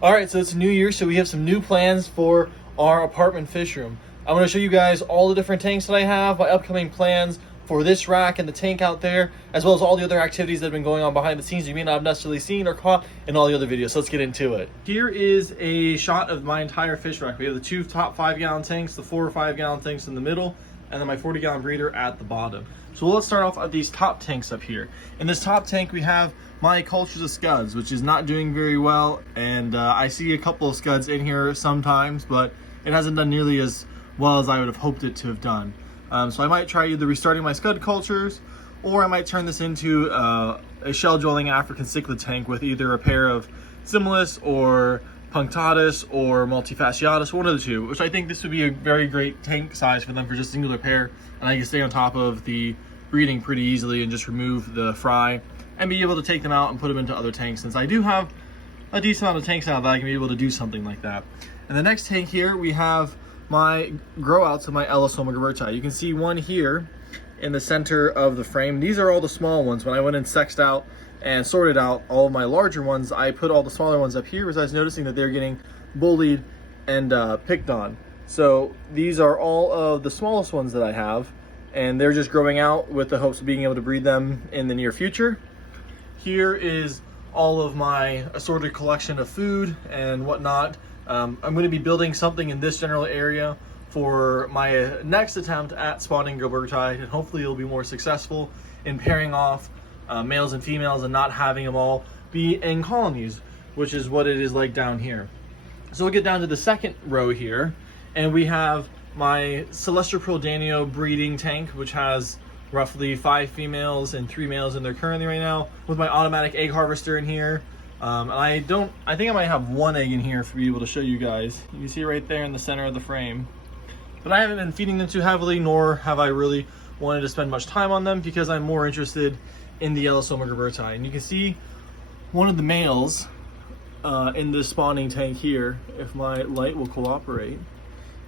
All right, so it's New Year, so we have some new plans for our apartment fish room. I want to show you guys all the different tanks that I have, my upcoming plans for this rack and the tank out there, as well as all the other activities that have been going on behind the scenes you may not have necessarily seen or caught in all the other videos. So let's get into it. Here is a shot of my entire fish rack. We have the two top 5-gallon tanks, the 4 or 5-gallon tanks in the middle, and then my 40-gallon breeder at the bottom. So let's start off at these top tanks up here. In this top tank, we have my cultures of scuds, which is not doing very well, and I see a couple of scuds in here sometimes, but it hasn't done nearly as well as I would have hoped it to have done. So I might try either restarting my scud cultures, or I might turn this into a shell-dwelling African cichlid tank with either a pair of Similis or Punctatus or Multifasciatus, one of the two, which I think this would be a very great tank size for them for just a singular pair, and I can stay on top of the breeding pretty easily and just remove the fry and be able to take them out and put them into other tanks, since I do have a decent amount of tanks now that I can be able to do something like that. And the next tank here, we have my grow outs of my Ellisoma gerberti. You can see one here in the center of the frame. These are all the small ones. When I went and sexed out and sorted out all of my larger ones, I put all the smaller ones up here because I was noticing that they're getting bullied and picked on. So these are all of the smallest ones that I have, and they're just growing out with the hopes of being able to breed them in the near future. Here is all of my assorted collection of food and whatnot. I'm going to be building something in this general area for my next attempt at spawning Gilberti, and hopefully it'll be more successful in pairing off males and females and not having them all be in colonies, which is what it is like down here. So we'll get down to the second row here, and we have my Celestia Prodanio breeding tank, which has roughly 5 females and 3 males in there currently right now, with my automatic egg harvester in here. I think I might have 1 egg in here for be able to show you guys. You can see right there in the center of the frame. But I haven't been feeding them too heavily, nor have I really wanted to spend much time on them, because I'm more interested in the Ellisoma gerberti. And you can see one of the males in this spawning tank here, if my light will cooperate.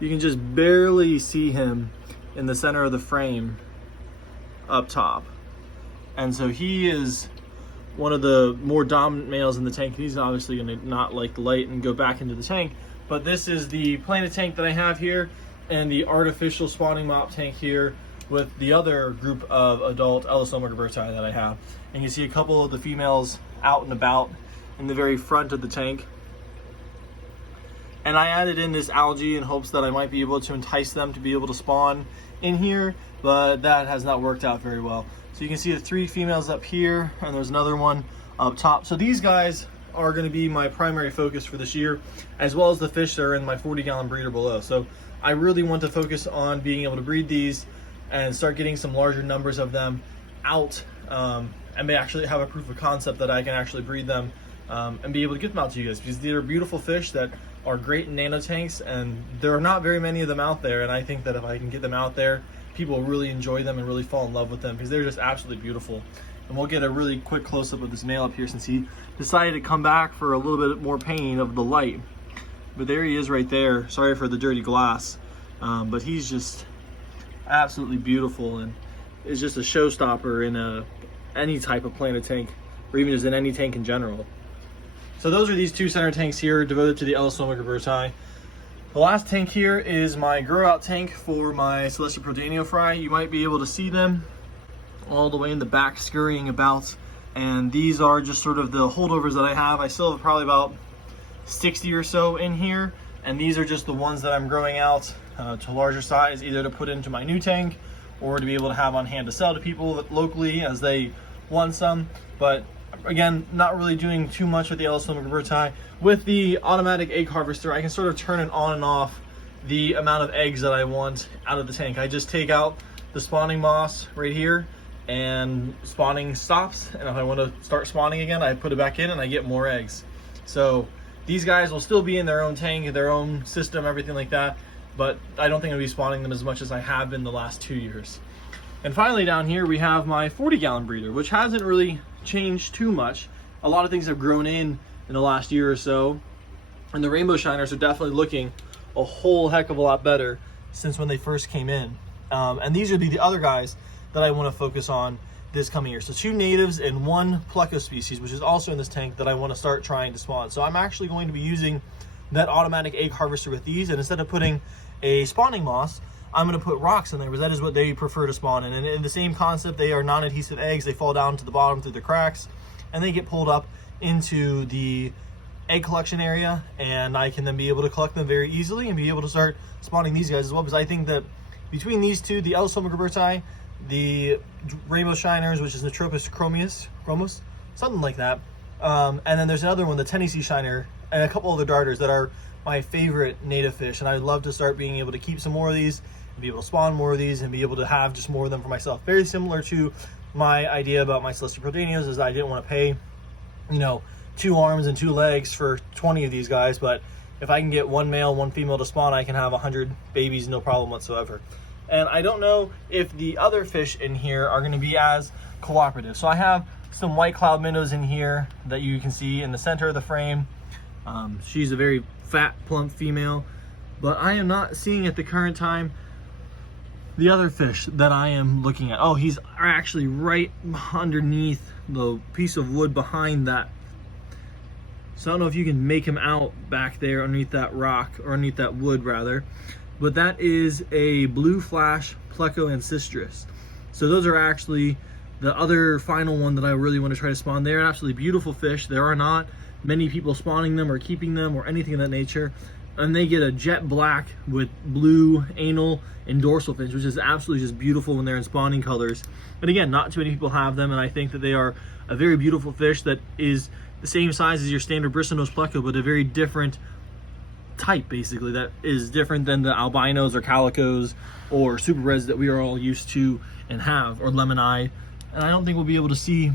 You can just barely see him in the center of the frame up top. And so he is one of the more dominant males in the tank. He's obviously going to not like the light and go back into the tank. But this is the planet tank that I have here, and the artificial spawning mop tank here with the other group of adult Ellisoma gerberti that I have. And you see a couple of the females out and about in the very front of the tank. And I added in this algae in hopes that I might be able to entice them to be able to spawn in here, but that has not worked out very well. So you can see the 3 females up here, and there's another one up top. So these guys are going to be my primary focus for this year, as well as the fish that are in my 40-gallon breeder below. So I really want to focus on being able to breed these and start getting some larger numbers of them out, and may actually have a proof of concept that I can actually breed them and be able to get them out to you guys, because these are beautiful fish that are great in nano tanks, and there are not very many of them out there. And I think that if I can get them out there, people will really enjoy them and really fall in love with them, because they're just absolutely beautiful. And we'll get a really quick close-up of this male up here, since he decided to come back for a little bit more pain of the light. But there he is right there. Sorry for the dirty glass, but he's just absolutely beautiful and is just a showstopper in any type of planet tank, or even just in any tank in general. So those are these 2 center tanks here devoted to the Ellisoma gerberti. The last tank here is my grow out tank for my Celestia Prodanio fry. You might be able to see them all the way in the back scurrying about, and these are just sort of the holdovers that I have. I still have probably about 60 or so in here, and these are just the ones that I'm growing out to larger size, either to put into my new tank or to be able to have on hand to sell to people locally as they want some. But again, not really doing too much with the Ellisoma gerberti. With the automatic egg harvester, I can sort of turn it on and off the amount of eggs that I want out of the tank. I just take out the spawning moss right here, and spawning stops, and if I want to start spawning again, I put it back in and I get more eggs. So these guys will still be in their own tank, their own system, everything like that, but I don't think I'll be spawning them as much as I have been the last 2 years. And finally down here we have my 40-gallon breeder, which hasn't really changed too much. A lot of things have grown in the last year or so, and the rainbow shiners are definitely looking a whole heck of a lot better since when they first came in. And these would be the other guys that I want to focus on this coming year. So 2 natives and 1 pleco species, which is also in this tank that I want to start trying to spawn. So I'm actually going to be using that automatic egg harvester with these, and instead of putting a spawning moss, I'm going to put rocks in there because that is what they prefer to spawn in. And in the same concept, they are non-adhesive eggs. They fall down to the bottom through the cracks, and they get pulled up into the egg collection area, and I can then be able to collect them very easily and be able to start spawning these guys as well, because I think that between these two, the Elosoma gerberti, the rainbow shiners, which is Natropus chromos, something like that, and then there's another one, the Tennessee shiner, and a couple other darters that are my favorite native fish, and I'd love to start being able to keep some more of these and be able to spawn more of these and be able to have just more of them for myself. Very similar to my idea about my Celestial Protenios, is I didn't want to pay, you know, 2 arms and 2 legs for 20 of these guys, but if I can get 1 male, 1 female to spawn, I can have 100 babies, no problem whatsoever. And I don't know if the other fish in here are going to be as cooperative. So I have some white cloud minnows in here that you can see in the center of the frame. She's a very fat, plump female, but I am not seeing at the current time the other fish that I am looking at. Oh, he's actually right underneath the piece of wood behind that. So I don't know if you can make him out back there underneath that rock, or underneath that wood rather, but that is a blue flash pleco ancestris. So those are actually the other final one that I really want to try to spawn. They're absolutely beautiful fish. There are not many people spawning them or keeping them or anything of that nature. And they get a jet black with blue anal and dorsal fins, which is absolutely just beautiful when they're in spawning colors. But again, not too many people have them, and I think that they are a very beautiful fish that is the same size as your standard bristlenose pleco, but a very different type, basically, that is different than the albinos or calicos or super reds that we are all used to and have, or lemon-eyed. And I don't think we'll be able to see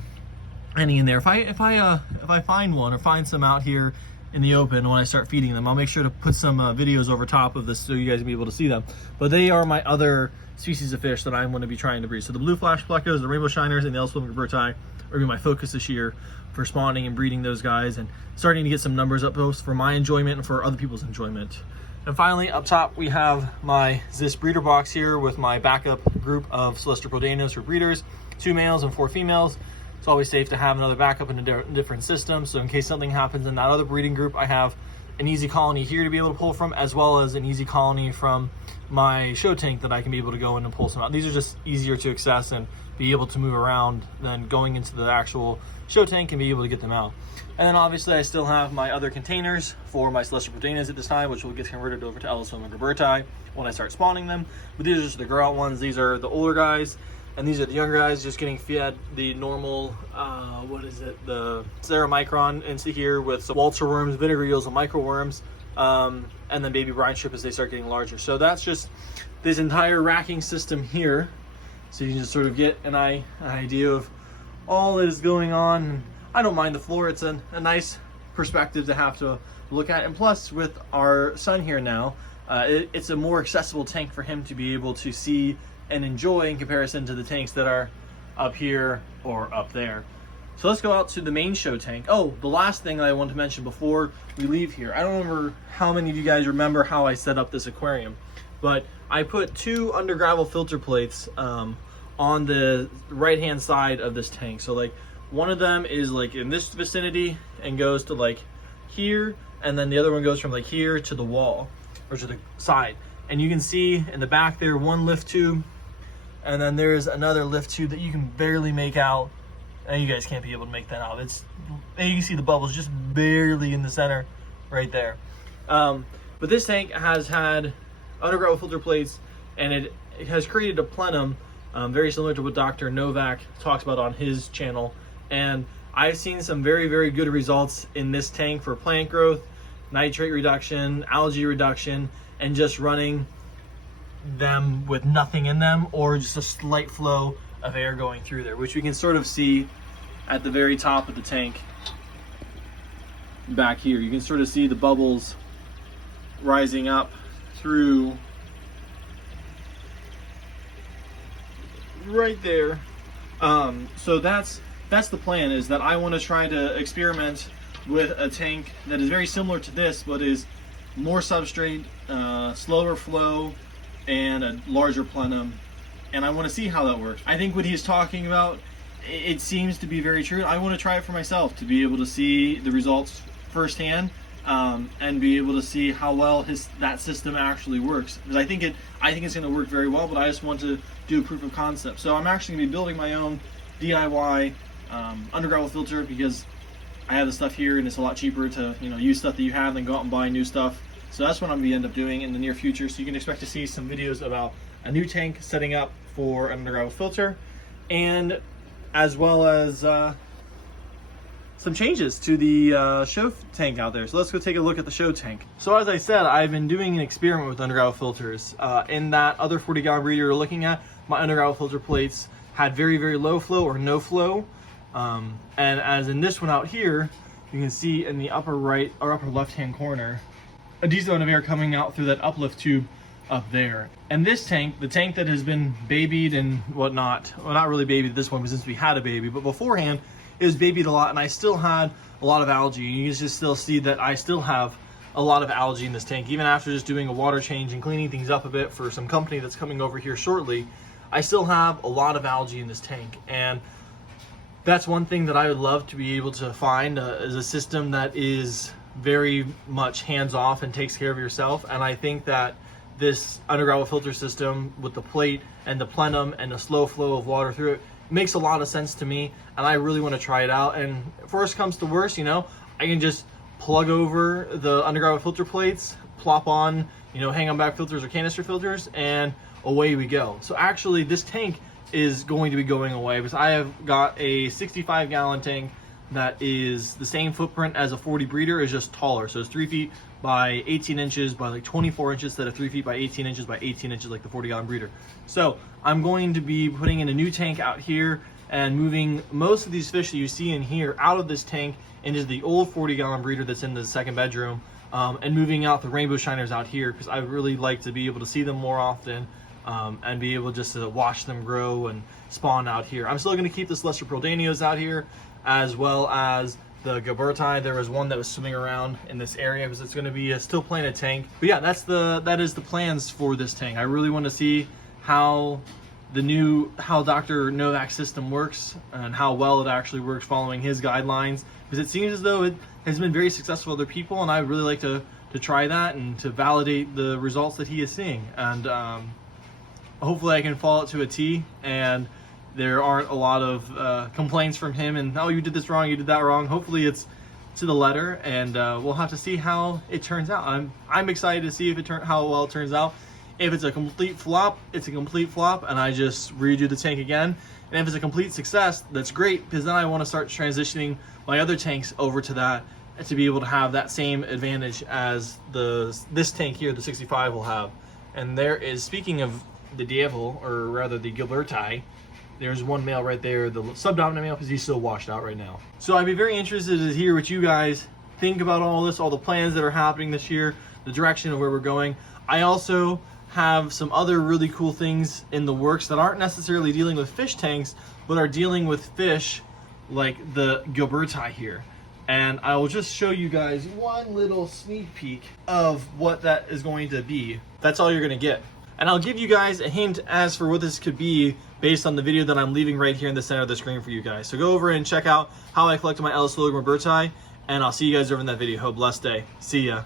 any in there. If I find one or find some out here in the open when I start feeding them, I'll make sure to put some videos over top of this so you guys can be able to see them. But they are my other species of fish that I'm going to be trying to breed. So the blue flash plecos, the rainbow shiners, and the Elosoma gerberti are going to be my focus this year for spawning and breeding those guys and starting to get some numbers up both for my enjoyment and for other people's enjoyment. And finally, up top, we have my Zis breeder box here with my backup group of Celestial Protenios for breeders, 2 males and 4 females. It's always safe to have another backup in a different system. So in case something happens in that other breeding group, I have an easy colony here to be able to pull from, as well as an easy colony from my show tank that I can be able to go in and pull some out. These are just easier to access and be able to move around than going into the actual show tank and be able to get them out. And then obviously I still have my other containers for my Celestial Protenios at this time, which will get converted over to Elosoma gerberti when I start spawning them. But these are just the grow out ones. These are the older guys, and these are the younger guys just getting fed the normal, the Ceramicron into here with some Walter worms, vinegar eels, and micro worms, and then baby brine shrimp as they start getting larger. So that's just this entire racking system here. So you can just sort of get an idea of all that is going on. I don't mind the floor. It's a nice perspective to have to look at. And plus, with our son here now, it's a more accessible tank for him to be able to see and enjoy in comparison to the tanks that are up here or up there. So let's go out to the main show tank. Oh, the last thing that I want to mention before we leave here. I don't remember how many of you guys remember how I set up this aquarium, but I put 2 under gravel filter plates on the right hand side of this tank. So like one of them is like in this vicinity and goes to like here, and then the other one goes from like here to the wall or to the side. And you can see in the back there 1 lift tube, and then there's another lift tube that you can barely make out. And you guys can't be able to make that out. And you can see the bubbles just barely in the center right there. But this tank has had under gravel filter plates, and it has created a plenum very similar to what Dr. Novak talks about on his channel. And I've seen some very, very good results in this tank for plant growth, nitrate reduction, algae reduction, and just running them with nothing in them, or just a slight flow of air going through there, which we can sort of see at the very top of the tank back here. You can sort of see the bubbles rising up through right there. So that's the plan, is that I want to try to experiment with a tank that is very similar to this, but is more substrate, slower flow, and a larger plenum. And I want to see how that works. I think what he's talking about it seems to be very true. I want to try it for myself to be able to see the results firsthand, and be able to see how well that system actually works. Because I think it's going to work very well, but I just want to do a proof of concept. So I'm actually going to be building my own DIY undergravel filter, because I have the stuff here and it's a lot cheaper to use stuff that you have than go out and buy new stuff. So that's what I'm going to end up doing in the near future. So you can expect to see some videos about a new tank setting up for an undergravel filter, and as well as some changes to the show tank out there. So let's go take a look at the show tank. So as I said, I've been doing an experiment with undergravel filters. In that other 40-gallon breeder you're looking at, my undergravel filter plates had very, very low flow or no flow. And as in this one out here, you can see in the upper right or upper left-hand corner, a decent amount of air coming out through that uplift tube up there. And this tank, the tank that has been babied and whatnot, well, not really babied at this point since we had a baby, but beforehand it was babied a lot, and I still had a lot of algae. You can just still see that I still have a lot of algae in this tank. Even after just doing a water change and cleaning things up a bit for some company that's coming over here shortly, I still have a lot of algae in this tank. And that's one thing that I would love to be able to find is a system that is very much hands-off and takes care of yourself. And I think that this undergravel filter system with the plate and the plenum and the slow flow of water through it makes a lot of sense to me, and I really want to try it out. And if worst comes to worst, I can just plug over the undergravel filter plates, plop on, hang on back filters or canister filters, and away we go. So actually this tank is going to be going away, because I have got a 65-gallon tank that is the same footprint as a 40 breeder, is just taller. So it's 3 feet by 18 inches by like 24 inches instead of 3 feet by 18 inches by 18 inches like the 40-gallon breeder. So I'm going to be putting in a new tank out here and moving most of these fish that you see in here out of this tank into the old 40-gallon breeder that's in the second bedroom, and moving out the rainbow shiners out here, because I really like to be able to see them more often, and be able just to watch them grow and spawn out here. I'm still going to keep the Lesser Proldanios out here, as well as the Gilberti. There was one that was swimming around in this area because it's going to be still playing a tank. But yeah, that is the plans for this tank. I really want to see how Dr. Novak's system works and how well it actually works following his guidelines, because it seems as though it has been very successful with other people, and I would really like to try that and to validate the results that he is seeing. And hopefully I can follow it to a T, and there aren't a lot of complaints from him and, oh, you did this wrong, you did that wrong. Hopefully it's to the letter, and we'll have to see how it turns out. I'm excited to see how well it turns out. If it's a complete flop, it's a complete flop, and I just redo the tank again. And if it's a complete success, that's great, because then I want to start transitioning my other tanks over to that, to be able to have that same advantage as this tank here, the 65 will have. And there is, speaking of the devil, or rather the Gilberti, there's one male right there, the subdominant male, because he's still washed out right now. So I'd be very interested to hear what you guys think about all this, all the plans that are happening this year, the direction of where we're going. I also have some other really cool things in the works that aren't necessarily dealing with fish tanks, but are dealing with fish like the Gilberti here. And I will just show you guys one little sneak peek of what that is going to be. That's all you're going to get. And I'll give you guys a hint as for what this could be based on the video that I'm leaving right here in the center of the screen for you guys. So go over and check out how I collected my Ellis Gilberti, and I'll see you guys over in that video. Have a blessed day. See ya.